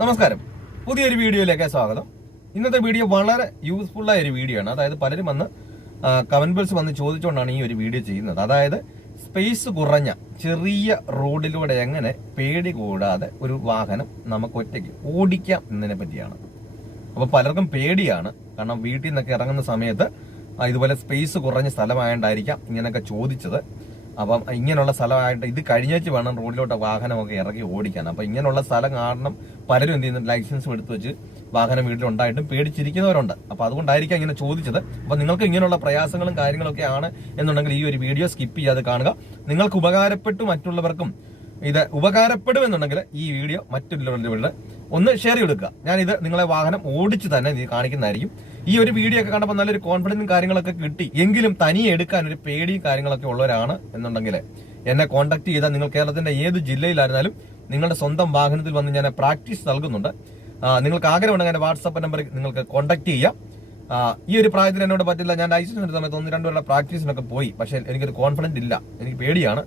നമസ്കാരം, പുതിയൊരു വീഡിയോയിലേക്ക് സ്വാഗതം. ഇന്നത്തെ വീഡിയോ വളരെ യൂസ്ഫുൾ ആയ ഒരു വീഡിയോ ആണ്. അതായത് പലരും വന്ന് കമന്റ് ബോക്സ് വന്ന് ചോദിച്ചുകൊണ്ടാണ് ഈ ഒരു വീഡിയോ ചെയ്യുന്നത്. അതായത് സ്പേസ് കുറഞ്ഞ ചെറിയ റോഡിലൂടെ എങ്ങനെ പേടി കൂടാതെ ഒരു വാഹനം നമുക്ക് ഒറ്റയ്ക്ക് ഓടിക്കാം എന്നതിനെ പറ്റിയാണ്. അപ്പൊ പലർക്കും പേടിയാണ്. കാരണം വീട്ടിൽ നിന്നൊക്കെ ഇറങ്ങുന്ന സമയത്ത് ഇതുപോലെ സ്പേസ് കുറഞ്ഞ സ്ഥലമായോണ്ടായിരിക്കാം ഇങ്ങനെയൊക്കെ ചോദിച്ചത്. അപ്പം ഇങ്ങനെയുള്ള സ്ഥലമായിട്ട് ഇത് കഴിഞ്ഞേച്ച് വേണം റോഡിലോട്ട് വാഹനമൊക്കെ ഇറങ്ങി ഓടിക്കാൻ. അപ്പൊ ഇങ്ങനെയുള്ള സ്ഥലം കാരണം പലരും എന്ത് ചെയ്യുന്നു, ലൈസൻസ് എടുത്തു വെച്ച് വാഹനം വീട്ടിലുണ്ടായിട്ടും പേടിച്ചിരിക്കുന്നവരുണ്ട്. അപ്പൊ അതുകൊണ്ടായിരിക്കാം ഇങ്ങനെ ചോദിച്ചത്. അപ്പൊ നിങ്ങൾക്ക് ഇങ്ങനെയുള്ള പ്രയാസങ്ങളും കാര്യങ്ങളൊക്കെ ആണ് എന്നുണ്ടെങ്കിൽ ഈ ഒരു വീഡിയോ സ്കിപ്പ് ചെയ്യാതെ കാണുക. നിങ്ങൾക്ക് ഉപകാരപ്പെട്ടു മറ്റുള്ളവർക്കും ഇത് ഉപകാരപ്പെടുമെന്നുണ്ടെങ്കിൽ ഈ വീഡിയോ മറ്റുള്ളവരുടെ ഒന്ന് ഷെയർ ചെയ്തെടുക്കുക. ഞാനിത് നിങ്ങളെ വാഹനം ഓടിച്ച് തന്നെ കാണിക്കുന്നതായിരിക്കും. ഈ ഒരു വീഡിയോ ഒക്കെ കണ്ടപ്പോൾ നല്ലൊരു കോൺഫിഡൻസും കാര്യങ്ങളൊക്കെ കിട്ടി. എങ്കിലും തനിയെ എടുക്കാൻ ഒരു പേടിയും കാര്യങ്ങളൊക്കെ ഉള്ളവരാണ് എന്നുണ്ടെങ്കിൽ എന്നെ കോൺടാക്ട് ചെയ്താൽ നിങ്ങൾ കേരളത്തിന്റെ ഏത് ജില്ലയിലായിരുന്നാലും നിങ്ങളുടെ സ്വന്തം വാഹനത്തിൽ വന്ന് ഞാൻ പ്രാക്ടീസ് നൽകുന്നുണ്ട്. നിങ്ങൾക്ക് ആഗ്രഹമുണ്ടെങ്കിൽ വാട്സാപ്പ് നമ്പറിൽ നിങ്ങൾക്ക് കോൺടാക്ട് ചെയ്യാം. ഈ ഒരു പ്രായത്തിൽ എന്നോട് പറ്റില്ല. ഞാൻ ലൈസൻസ് എടുത്ത സമയത്ത് 1-2 പേരുടെ പ്രാക്ടീസിനൊക്കെ പോയി. പക്ഷെ എനിക്കൊരു കോൺഫിഡൻസ് ഇല്ല, എനിക്ക് പേടിയാണ്.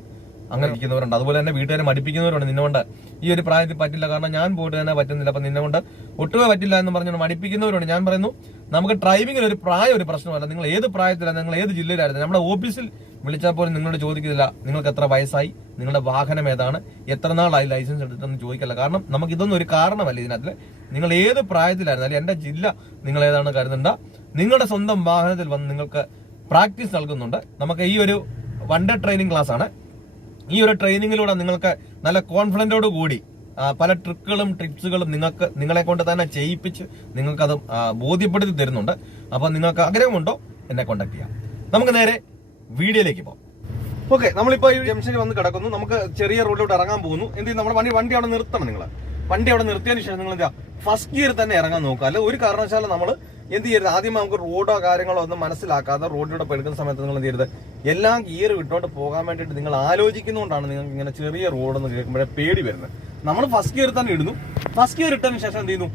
അങ്ങനെ ഇരിക്കുന്നവരുണ്ട്. അതുപോലെ തന്നെ വീട്ടുകാരെ മടിപ്പിക്കുന്നവരുണ്ട്. നിന്നുകൊണ്ട് ഈ ഒരു പ്രായത്തിൽ പറ്റില്ല, കാരണം ഞാൻ പോയിട്ട് തന്നെ പറ്റുന്നില്ല, അപ്പൊ നിന്നെ കൊണ്ട് ഒട്ടുമേ പറ്റില്ല എന്ന് പറഞ്ഞുകൊണ്ട് മടിപ്പിക്കുന്നവരുണ്ട്. ഞാൻ പറയുന്നു, നമുക്ക് ഡ്രൈവിംഗിൽ ഒരു പ്രായം ഒരു പ്രശ്നമല്ല. നിങ്ങൾ ഏത് പ്രായത്തിലാണ്, നിങ്ങൾ ഏത് ജില്ലയിലായിരുന്നു, നമ്മുടെ ഓഫീസിൽ വിളിച്ചാൽ പോലും നിങ്ങളോട് ചോദിക്കുന്നില്ല നിങ്ങൾക്ക് എത്ര വയസ്സായി, നിങ്ങളുടെ വാഹനം ഏതാണ്, എത്ര നാളായി ലൈസൻസ് എടുത്തെന്ന് ചോദിക്കില്ല. കാരണം നമുക്ക് ഇതൊന്നും ഒരു കാരണമല്ല. ഇതിനകത്ത് നിങ്ങൾ ഏത് പ്രായത്തിലായിരുന്നാലും എന്റെ ജില്ല നിങ്ങൾ ഏതാണ് കരുതണ്ട, നിങ്ങളുടെ സ്വന്തം വാഹനത്തിൽ വന്ന് നിങ്ങൾക്ക് പ്രാക്ടീസ് നൽകുന്നുണ്ട്. നമുക്ക് ഈ ഒരു 1 ഡേ ട്രെയിനിങ് ക്ലാസ് ആണ്. ഈ ഒരു ട്രെയിനിങ്ങിലൂടെ നിങ്ങൾക്ക് നല്ല കോൺഫിഡന്റോട് കൂടി പല ട്രിക്കുകളും ടിപ്സുകളും നിങ്ങളെ കൊണ്ട് തന്നെ ചെയ്യിപ്പിച്ച് നിങ്ങൾക്കത് ബോധ്യപ്പെടുത്തി തരുന്നുണ്ട്. അപ്പൊ നിങ്ങൾക്ക് ആഗ്രഹമുണ്ടോ എന്നെ കോൺടാക്ട് ചെയ്യാം. നമുക്ക് നേരെ വീഡിയോയിലേക്ക് പോകാം. ഓക്കെ, നമ്മളിപ്പോ ഈ ജംഗ്ഷനിൽ വന്ന് കിടക്കുന്നു. നമുക്ക് ചെറിയ റോഡിലോട്ട് ഇറങ്ങാൻ പോകുന്നു. എന്ത് ചെയ്യും, നമ്മുടെ വണ്ടി അവിടെ നിർത്തണം. വണ്ടി അവിടെ നിർത്തിയതിനു ശേഷം നിങ്ങൾ എന്താ ഫസ്റ്റ് ഗിയർ തന്നെ ഇറങ്ങാൻ നോക്കുക. അല്ല ഒരു കാരണവശാലും നമ്മൾ എന്ത് ചെയ്യരുത്, ആദ്യം നമുക്ക് റോഡോ കാര്യങ്ങളോ ഒന്നും മനസ്സിലാക്കാതെ റോഡിലൂടെ എടുക്കുന്ന സമയത്ത് നിങ്ങൾ എന്ത് ചെയ്യരുത്, എല്ലാം ഗിയർ വിട്ടോട്ട് പോകാൻ വേണ്ടിയിട്ട് നിങ്ങൾ ആലോചിക്കുന്നതുകൊണ്ടാണ് നിങ്ങൾക്ക് ഇങ്ങനെ ചെറിയ റോഡെന്ന് കേൾക്കുമ്പോഴേ പേടി വരുന്നത്. നമ്മൾ ഫസ്റ്റ് ഗിയർ തന്നെ ഇടുന്നു. ഫസ്റ്റ് ഗിയർ ഇട്ടതിന് ശേഷം എന്ത് ചെയ്യുന്നു,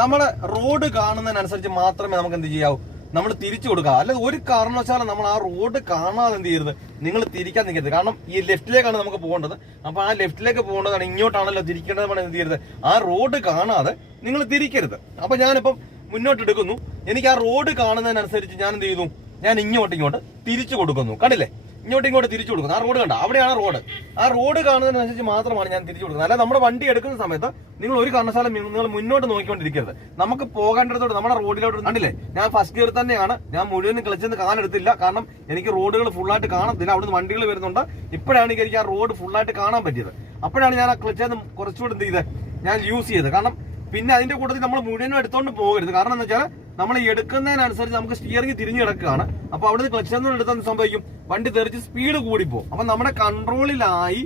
നമ്മളെ റോഡ് കാണുന്നതിനനുസരിച്ച് മാത്രമേ നമുക്ക് എന്ത് ചെയ്യാവൂ, നമ്മൾ തിരിച്ചു കൊടുക്കുക. അല്ലെങ്കിൽ ഒരു കാരണവശാലും നമ്മൾ ആ റോഡ് കാണാതെ എന്ത് ചെയ്യരുത്, നിങ്ങൾ തിരിക്കാൻ നിൽക്കരുത്. കാരണം ഈ ലെഫ്റ്റിലേക്കാണ് നമുക്ക് പോകേണ്ടത്. അപ്പൊ ആ ലെഫ്റ്റിലേക്ക് പോകേണ്ടതാണ്, ഇങ്ങോട്ടാണല്ലോ തിരിക്കേണ്ടത്. എന്ത് ചെയ്യരുത്, ആ റോഡ് കാണാതെ നിങ്ങൾ തിരിക്കരുത്. അപ്പൊ ഞാനിപ്പം മുന്നോട്ട് എടുക്കുന്നു. എനിക്ക് ആ റോഡ് കാണുന്നതിനനുസരിച്ച് ഞാൻ എന്ത് ചെയ്യുന്നു, ഞാൻ ഇങ്ങോട്ട് തിരിച്ചു കൊടുക്കുന്നു. കണ്ടില്ലേ, ഇങ്ങോട്ട് തിരിച്ചു കൊടുക്കുന്നു. ആ റോഡ് കണ്ട, അവിടെയാണ് റോഡ്. ആ റോഡ് കാണുന്നതിനനുസരിച്ച് മാത്രമാണ് ഞാൻ തിരിച്ചു കൊടുക്കുന്നത്. അല്ല നമ്മുടെ വണ്ടി എടുക്കുന്ന സമയത്ത് നിങ്ങൾ ഒരു കാരണവശാലും നിങ്ങൾ മുന്നോട്ട് നോക്കിക്കൊണ്ടിരിക്കരുത്. നമുക്ക് പോകേണ്ടതോട് നമ്മുടെ റോഡിലോട്ട്. കണ്ടില്ലേ, ഞാൻ ഫസ്റ്റ് ഗിയർ തന്നെയാണ്. ഞാൻ മുഴുവൻ ക്ലച്ചിന്ന് കാലെടുത്തില്ല, കാരണം എനിക്ക് റോഡുകൾ ഫുള്ളായിട്ട് കാണത്തില്ല. അവിടുന്ന് വണ്ടികൾ വരുന്നുണ്ട്. ഇപ്പോഴാണ് എനിക്ക് ആ റോഡ് ഫുള്ളായിട്ട് കാണാൻ പറ്റിയത്. അപ്പോഴാണ് ഞാൻ ആ ക്ലച്ചിന്ന് കുറച്ചുകൂടി എന്ത് ചെയ്ത് ഞാൻ യൂസ് ചെയ്തത്. കാരണം പിന്നെ അതിന്റെ കൂട്ടത്തിൽ നമ്മൾ മുഴുവനും എടുത്തോണ്ട് പോകരുത്. കാരണം എന്താ വെച്ചാൽ നമ്മൾ എടുക്കുന്നതിനനുസരിച്ച് നമുക്ക് സ്റ്റിയറിംഗ് തിരിഞ്ഞു കിടക്കുകയാണ്. അപ്പൊ അവിടുന്ന് ക്ലച്ചൊന്നും എടുത്താൽ സംഭവിക്കും, വണ്ടി തെറിച്ച് സ്പീഡ് കൂടിപ്പോകും. അപ്പൊ നമ്മുടെ കൺട്രോളിലായി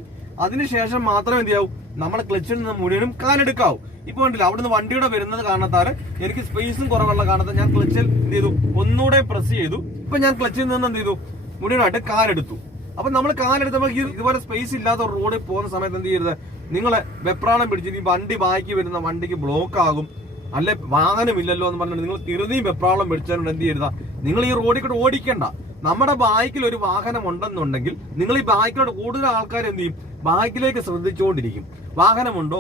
അതിനുശേഷം മാത്രമേ എന്ത് ചെയ്യാവൂ, നമ്മുടെ ക്ലച്ചിൽ നിന്ന് മുഴുവനും കാലെടുക്കാവൂ. ഇപ്പൊ കണ്ടില്ല, അവിടുന്ന് വണ്ടിയുടെ വരുന്നത് കാരണത്താൽ എനിക്ക് സ്പേസും കുറവുള്ള കാരണത്താൽ ഞാൻ ക്ലച്ചിൽ എന്ത് ചെയ്തു, ഒന്നുകൂടെ പ്രസ് ചെയ്തു. ഇപ്പൊ ഞാൻ ക്ലച്ചിൽ നിന്ന് എന്ത് ചെയ്തു, മുഴുവനായിട്ട് കാലെടുത്തു. അപ്പൊ നമ്മൾ കാലെടുത്തപ്പോൾ ഇതുപോലെ സ്പേസ് ഇല്ലാത്ത റോഡിൽ പോകുന്ന സമയത്ത് എന്ത് ചെയ്യരുത്, നിങ്ങളെ വെപ്രാളം പിടിച്ച് ഈ വണ്ടി ബാക്കി വരുന്ന വണ്ടിക്ക് ബ്ലോക്ക് ആകും, അല്ലെ വാഹനമില്ലല്ലോ എന്ന് പറഞ്ഞിട്ട് നിങ്ങൾ തിരുതിയും വെപ്രാളം പിടിച്ചുകൊണ്ട് എന്ത് ചെയ്യരുത്, നിങ്ങൾ ഈ റോഡിൽ കൂടെ ഓടിക്കണ്ട. നമ്മുടെ ബാക്കിൽ ഒരു വാഹനം ഉണ്ടെന്നുണ്ടെങ്കിൽ നിങ്ങൾ ഈ ബാക്കിലോട് കൂടുതൽ ആൾക്കാർ എന്ത് ചെയ്യും, ബാക്കിലേക്ക് ശ്രദ്ധിച്ചുകൊണ്ടിരിക്കും, വാഹനമുണ്ടോ.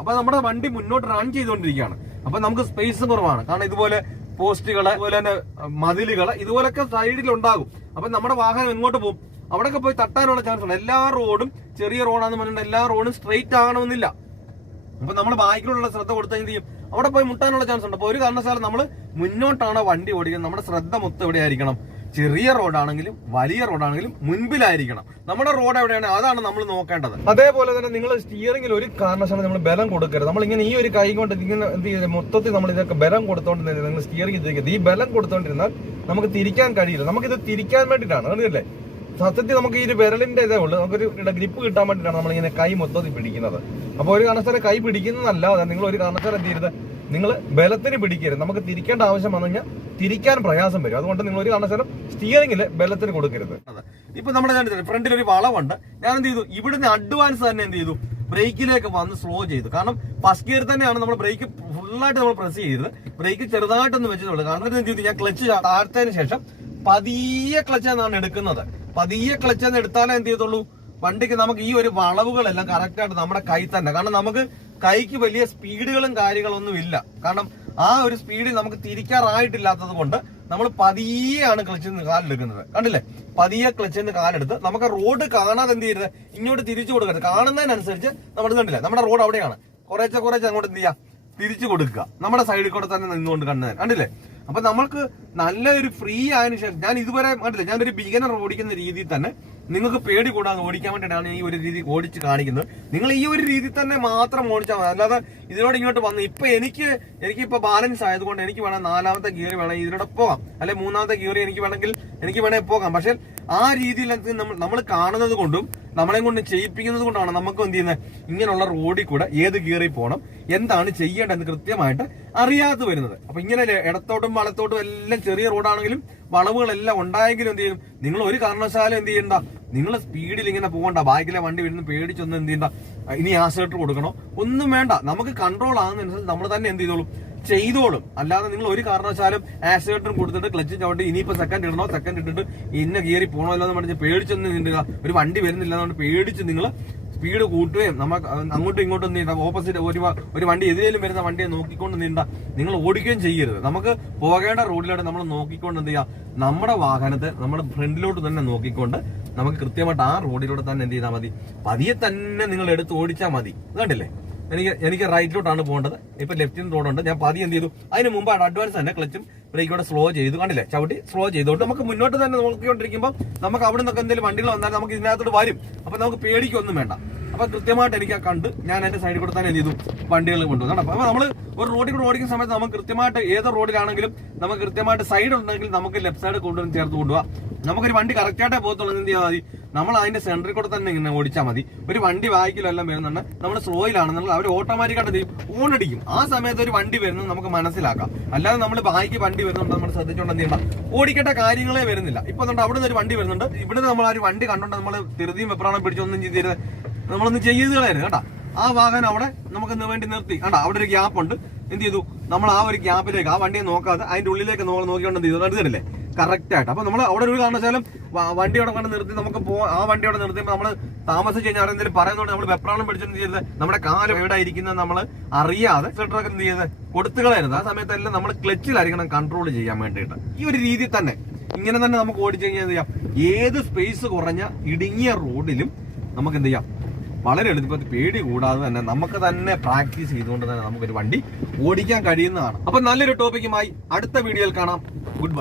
അപ്പൊ നമ്മുടെ വണ്ടി മുന്നോട്ട് റൺ ചെയ്തുകൊണ്ടിരിക്കുകയാണ്. അപ്പൊ നമുക്ക് സ്പേസ് കുറവാണ്. കാരണം ഇതുപോലെ പോസ്റ്റുകള്, അതുപോലെ തന്നെ മതിലുകള്, ഇതുപോലൊക്കെ സൈഡിൽ ഉണ്ടാകും. അപ്പൊ നമ്മുടെ വാഹനം എങ്ങോട്ട് പോകും, അവിടെയൊക്കെ പോയി തട്ടാനുള്ള ചാൻസ് ഉണ്ട്. എല്ലാ റോഡും ചെറിയ റോഡാന്ന് പറഞ്ഞിട്ട് എല്ലാ റോഡും സ്ട്രെയിറ്റ് ആകണമെന്നില്ല. അപ്പൊ നമ്മൾ ബാക്കിലുള്ള ശ്രദ്ധ കൊടുത്താൽ എന്ത് ചെയ്യും, അവിടെ പോയി മുട്ടാനുള്ള ചാൻസ് ഉണ്ട്. അപ്പൊ ഒരു കാരണവശാലും നമ്മൾ മുന്നോട്ടാണ് വണ്ടി ഓടിക്കുന്നത്. നമ്മുടെ ശ്രദ്ധ മൊത്തം എവിടെയായിരിക്കണം, ചെറിയ റോഡാണെങ്കിലും വലിയ റോഡാണെങ്കിലും മുൻപിലായിരിക്കണം. നമ്മുടെ റോഡ് എവിടെയാണ് അതാണ് നമ്മൾ നോക്കേണ്ടത്. അതേപോലെ തന്നെ നിങ്ങൾ സ്റ്റിയറിംഗിൽ ഒരു കാരണവശാലും നമ്മൾ ബലം കൊടുക്കരുത്. നമ്മൾ ഇങ്ങനെ ഈ ഒരു കൈ കൊണ്ട് ഇങ്ങനെ എന്ത് ചെയ്ത് മൊത്തത്തിൽ നമ്മൾ ഇതൊക്കെ ബലം കൊടുത്തോണ്ട് നിങ്ങൾ സ്റ്റിയറിംഗ് തിരിക്കരുത്. ഈ ബലം കൊടുത്തോണ്ടിരുന്നാൽ നമുക്ക് തിരിക്കാൻ കഴിയില്ല. നമുക്കിത് തിരിക്കാൻ വേണ്ടിയിട്ടാണ്, അറിയില്ലേ. സത്യത്തിൽ നമുക്ക് ഈ ഒരു വിരലിന്റെ ഇതേ ഉള്ളൂ, നമുക്കൊരു ഗ്രിപ്പ് കിട്ടാൻ വേണ്ടിയിട്ടാണ് നമ്മളിങ്ങനെ കൈ മൊത്തത്തിൽ പിടിക്കുന്നത്. അപ്പൊ ഒരു കാരണവശാലും കൈ പിടിക്കുന്നതല്ല, നിങ്ങൾ ഒരു കാരണവശാലും എന്ത് ചെയ്യരുത്, നിങ്ങൾ ബലത്തിന് പിടിക്കരുത്. നമുക്ക് തിരിക്കേണ്ട ആവശ്യം വന്നു കഴിഞ്ഞാൽ തിരിക്കാൻ പ്രയാസം വരും. അതുകൊണ്ട് നിങ്ങൾ ഒരു കാരണവശാലും സ്റ്റിയറിംഗില് ബലത്തിന് കൊടുക്കരുത്. ഇപ്പൊ നമ്മുടെ ഫ്രണ്ടിൽ ഒരു വളവുണ്ട്. ഞാൻ എന്ത് ചെയ്തു, ഇവിടുന്ന് അഡ്വാൻസ് തന്നെ എന്ത് ചെയ്തു, ബ്രേക്കിലേക്ക് വന്ന് സ്ലോ ചെയ്തു. കാരണം ഫസ്റ്റ് ഗിയർ തന്നെയാണ് നമ്മൾ ബ്രേക്ക് ഫുള്ളായിട്ട് നമ്മൾ പ്രസ് ചെയ്തത്. ബ്രേക്ക് ചെറുതായിട്ടൊന്ന് വെച്ചിട്ടുള്ളൂ. കാരണം എന്ത് ചെയ്തു, ഞാൻ ക്ലച്ച് താഴ്ത്തതിന് ശേഷം പതിയെ ക്ലച്ചാണ് എടുക്കുന്നത്. പതിയെ ക്ലച്ചെന്ന് എടുത്താലേ എന്ത് ചെയ്തുള്ളൂ, വണ്ടിക്ക് നമുക്ക് ഈ ഒരു വളവുകളെല്ലാം കറക്റ്റായിട്ട് നമ്മുടെ കൈ തന്നെ. കാരണം നമുക്ക് കൈക്ക് വലിയ സ്പീഡുകളും കാര്യങ്ങളൊന്നും ഇല്ല. കാരണം ആ ഒരു സ്പീഡിൽ നമുക്ക് തിരിക്കാറായിട്ടില്ലാത്തത് കൊണ്ട് നമ്മൾ പതിയെയാണ് ക്ലച്ചിൽ നിന്ന് കാലെടുക്കുന്നത്. കണ്ടില്ലേ, പതിയെ ക്ലച്ചിൽ നിന്ന് കാലെടുത്ത് നമുക്ക് റോഡ് കാണാതെ എന്ത് ചെയ്യരുത്, ഇങ്ങോട്ട് തിരിച്ചു കൊടുക്കരുത്. കാണുന്നതിനനുസരിച്ച് നമ്മൾ കണ്ടില്ലേ, നമ്മുടെ റോഡ് അവിടെയാണ്, കുറേശ്ശെ അങ്ങോട്ട് എന്ത് ചെയ്യുക, തിരിച്ചു കൊടുക്കുക. നമ്മുടെ സൈഡിൽ കൂടെ തന്നെ നിന്നുകൊണ്ട് കണ്ടില്ലേ. അപ്പൊ നമ്മൾക്ക് നല്ലൊരു ഫ്രീ ആയതിനു ശേഷം, ഞാൻ ഇതുവരെ കണ്ടില്ല, ഞാനൊരു ബിഗിനർ ഓടിക്കുന്ന രീതിയിൽ തന്നെ നിങ്ങൾക്ക് പേടി കൂടാതെ ഓടിക്കാൻ വേണ്ടിയിട്ടാണ് ഈ ഒരു രീതി ഓടിച്ച് കാണിക്കുന്നത്. നിങ്ങൾ ഈ ഒരു രീതി തന്നെ മാത്രം ഓടിച്ചാൽ മതി. അല്ലാതെ ഇതിനോട് ഇങ്ങോട്ട് വന്ന് ഇപ്പൊ എനിക്കിപ്പോ ബാലൻസ് ആയതുകൊണ്ട് എനിക്ക് വേണം 4ാമത്തെ ഗിയർ വേണം ഇതിലൂടെ പോകാം, അല്ലെ 3ാമത്തെ ഗിയർ എനിക്ക് വേണമെങ്കിൽ പോകാം. പക്ഷെ ആ രീതിയിൽ നമ്മൾ കാണുന്നത് കൊണ്ടും നമ്മളെ കൊണ്ട് ചെയ്യിപ്പിക്കുന്നത് കൊണ്ടാണ് നമുക്ക് എന്ത് ചെയ്യുന്നത്, ഇങ്ങനെയുള്ള റോഡിൽ കൂടെ ഏത് ഗിയറിൽ പോകണം, എന്താണ് ചെയ്യേണ്ടതെന്ന് കൃത്യമായിട്ട് അറിയാതെ വരുന്നത്. അപ്പൊ ഇങ്ങനെ ഇടത്തോട്ടും വലത്തോട്ടും എല്ലാം ചെറിയ റോഡാണെങ്കിലും വളവുകളെല്ലാം ഉണ്ടായെങ്കിലും എന്ത് ചെയ്യും, നിങ്ങൾ ഒരു കാരണവശാലും എന്ത് ചെയ്യണ്ട, നിങ്ങൾ സ്പീഡിൽ ഇങ്ങനെ പോകണ്ട. ബാക്കിലെ വണ്ടി വരുന്ന പേടിച്ചൊന്നും എന്ത് ചെയ്യണ്ട, ഇനി ആക്സിലേറ്റർ കൊടുക്കണോ ഒന്നും വേണ്ട. നമുക്ക് കൺട്രോൾ ആകുന്നതനുസരിച്ച് നമ്മൾ തന്നെ എന്ത് ചെയ്തോളും. അല്ലാതെ നിങ്ങൾ ഒരു കാരണവശാലും ആക്സിലേറ്ററും കൊടുത്തിട്ട് ക്ലച്ച് ചവിട്ടി ഇനിയിപ്പോ സെക്കൻഡ് ഇട്ടിട്ട് ഇന്ന ഗിയറി പോകണമല്ലോ എന്ന് പറഞ്ഞ് പേടിച്ചൊന്നും നിന്നില്ല, ഒരു വണ്ടി വരുന്നില്ല എന്നുകൊണ്ട് പേടിച്ച് നിങ്ങൾ സ്പീഡ് കൂട്ടുകയും നമുക്ക് അങ്ങോട്ടും ഇങ്ങോട്ടും നീണ്ട ഓപ്പോസിറ്റ് ഒരു വണ്ടി എതിരേലും വരുന്ന വണ്ടിയെ നോക്കിക്കൊണ്ട് നീണ്ട നിങ്ങൾ ഓടിക്കുകയും ചെയ്യരുത്. നമുക്ക് പോകേണ്ട റോഡിലോട്ട് നമ്മൾ നോക്കിക്കൊണ്ട് എന്ത് ചെയ്യുക, നമ്മുടെ വാഹനത്തെ നമ്മുടെ ഫ്രണ്ടിലോട്ട് തന്നെ നോക്കിക്കൊണ്ട് നമുക്ക് കൃത്യമായിട്ട് ആ റോഡിലൂടെ തന്നെ എന്ത് ചെയ്താൽ മതി, പതിയെ തന്നെ നിങ്ങൾ എടുത്ത് ഓടിച്ചാൽ മതി. കണ്ടില്ലേ, എനിക്ക് റൈറ്റിലോട്ടാണ് പോകേണ്ടത്, ഇപ്പൊ ലെഫ്റ്റിന് റോഡുണ്ട്, ഞാൻ പതിയെ എന്ത് ചെയ്തു, അതിന് മുമ്പാണ് അഡ്വാൻസ് തന്നെ ക്ലച്ചും ബ്രേക്കോടെ സ്ലോ ചെയ്തു. കണ്ടില്ലേ, ചവിട്ടി സ്ലോ ചെയ്തോട്ട് നമുക്ക് മുന്നോട്ട് തന്നെ നോക്കിക്കൊണ്ടിരിക്കുമ്പോൾ നമുക്ക് അവിടെ നിന്നൊക്കെ എന്തെങ്കിലും വണ്ടികൾ വന്നാൽ നമുക്ക് ഇതിനകത്തോട്ട് വരും. അപ്പൊ നമുക്ക് പേടിക്കൊന്നും വേണ്ട. അപ്പൊ കൃത്യമായിട്ട് എനിക്ക് കണ്ട് ഞാൻ എന്റെ സൈഡിൽ കൂടെ തന്നെ എന്ത് ചെയ്തു, വണ്ടികൾ കൊണ്ടുവന്നു. അപ്പൊ നമ്മൾ ഒരു റോഡിൽ കൂടെ ഓടിക്കുന്ന സമയത്ത് നമുക്ക് കൃത്യമായിട്ട് ഏത് റോഡിലാണെങ്കിലും നമുക്ക് കൃത്യമായിട്ട് സൈഡ് ഉണ്ടെങ്കിൽ നമുക്ക് ലെഫ്റ്റ് സൈഡ് കൊണ്ടുവന്ന് ചേർത്ത് കൊണ്ടുപോകാം. നമുക്കൊരു വണ്ടി കറക്റ്റായിട്ടേ പോകത്തുള്ളൂ. എന്ത് ചെയ്യാൽ മതി, നമ്മൾ അതിന്റെ സെന്ററിൽ കൂടെ തന്നെ ഇങ്ങനെ ഓടിച്ചാൽ മതി. ഒരു വണ്ടി വായിക്കലെല്ലാം വരുന്നുണ്ട്, നമ്മൾ സ്ലോയിലാണെന്നുണ്ടെങ്കിൽ അവർ ഓട്ടോമാറ്റിക്കായിട്ട് ഓൺ അടിക്കും. ആ സമയത്ത് ഒരു വണ്ടി വരുന്നത് നമുക്ക് മനസ്സിലാക്കാം. അല്ലാതെ നമ്മൾ ബായിക്ക് വണ്ടി വരുന്നുണ്ട് നമ്മൾ ശ്രദ്ധിച്ചുകൊണ്ട് എന്ത് ചെയ്യണം, ഓടിക്കേണ്ട കാര്യങ്ങളെ വരുന്നില്ല. ഇപ്പൊ അവിടെ നിന്ന് ഒരു വണ്ടി വരുന്നുണ്ട്, ഇവിടെ നമ്മൾ ആ ഒരു വണ്ടി കണ്ടോണ്ട് നമ്മൾ ധൃതിയും വെപ്രാളം പിടിച്ചൊന്നും ചെയ്തിരുന്നത് നമ്മളൊന്ന് ചെയ്ത് കളയായിരുന്നു കേട്ടാ. ആ വാഹനം അവിടെ നമുക്ക് വേണ്ടി നിർത്തി. കണ്ടാ, അവിടെ ഒരു ഗ്യാപ്പ് ഉണ്ട്. എന്ത് ചെയ്തു, നമ്മൾ ആ ഒരു ഗ്യാപ്പിലേക്ക് ആ വണ്ടിയെ നോക്കാതെ അതിന്റെ ഉള്ളിലേക്ക് നോക്കിക്കൊണ്ട് എന്ത് ചെയ്തു, എടുത്തിട്ടില്ലേ കറക്റ്റ് ആയിട്ട്. അപ്പൊ നമ്മൾ അവിടെ ഒരു കാരണവശാലും വണ്ടി അവിടെ കൊണ്ട് നിർത്തി നമുക്ക് ആ വണ്ടി അവിടെ നിർത്തിയപ്പോൾ നമ്മൾ താമസിച്ച് കഴിഞ്ഞാൽ എന്തെങ്കിലും പറയുന്നതുകൊണ്ട് നമ്മൾ വെപ്രാളം പിടിച്ചെന്ന് ചെയ്തത് നമ്മുടെ കാലം എവിടെ ഇരിക്കുന്നത് നമ്മൾ അറിയാതെ സെറ്ററൊക്കെ എന്ത് ചെയ്ത് കൊടുത്തുകളായിരുന്നു. ആ സമയത്തെല്ലാം നമ്മൾ ക്ലച്ചിലായിരിക്കണം കൺട്രോൾ ചെയ്യാൻ വേണ്ടിയിട്ട്. ഈ ഒരു രീതി തന്നെ ഇങ്ങനെ തന്നെ നമുക്ക് ഓടിച്ചു കഴിഞ്ഞാൽ എന്ത് ചെയ്യാം, ഏത് സ്പേസ് കുറഞ്ഞ ഇടുങ്ങിയ റോഡിലും നമുക്ക് എന്ത് ചെയ്യാം, വളരെ എളുപ്പത്തിൽ പേടി കൂടാതെ തന്നെ നമുക്ക് തന്നെ പ്രാക്ടീസ് ചെയ്തുകൊണ്ട് തന്നെ നമുക്കൊരു വണ്ടി ഓടിക്കാൻ കഴിയുന്നതാണ്. അപ്പൊ നല്ലൊരു ടോപ്പിക്കുമായി അടുത്ത വീഡിയോയിൽ കാണാം. Good bye.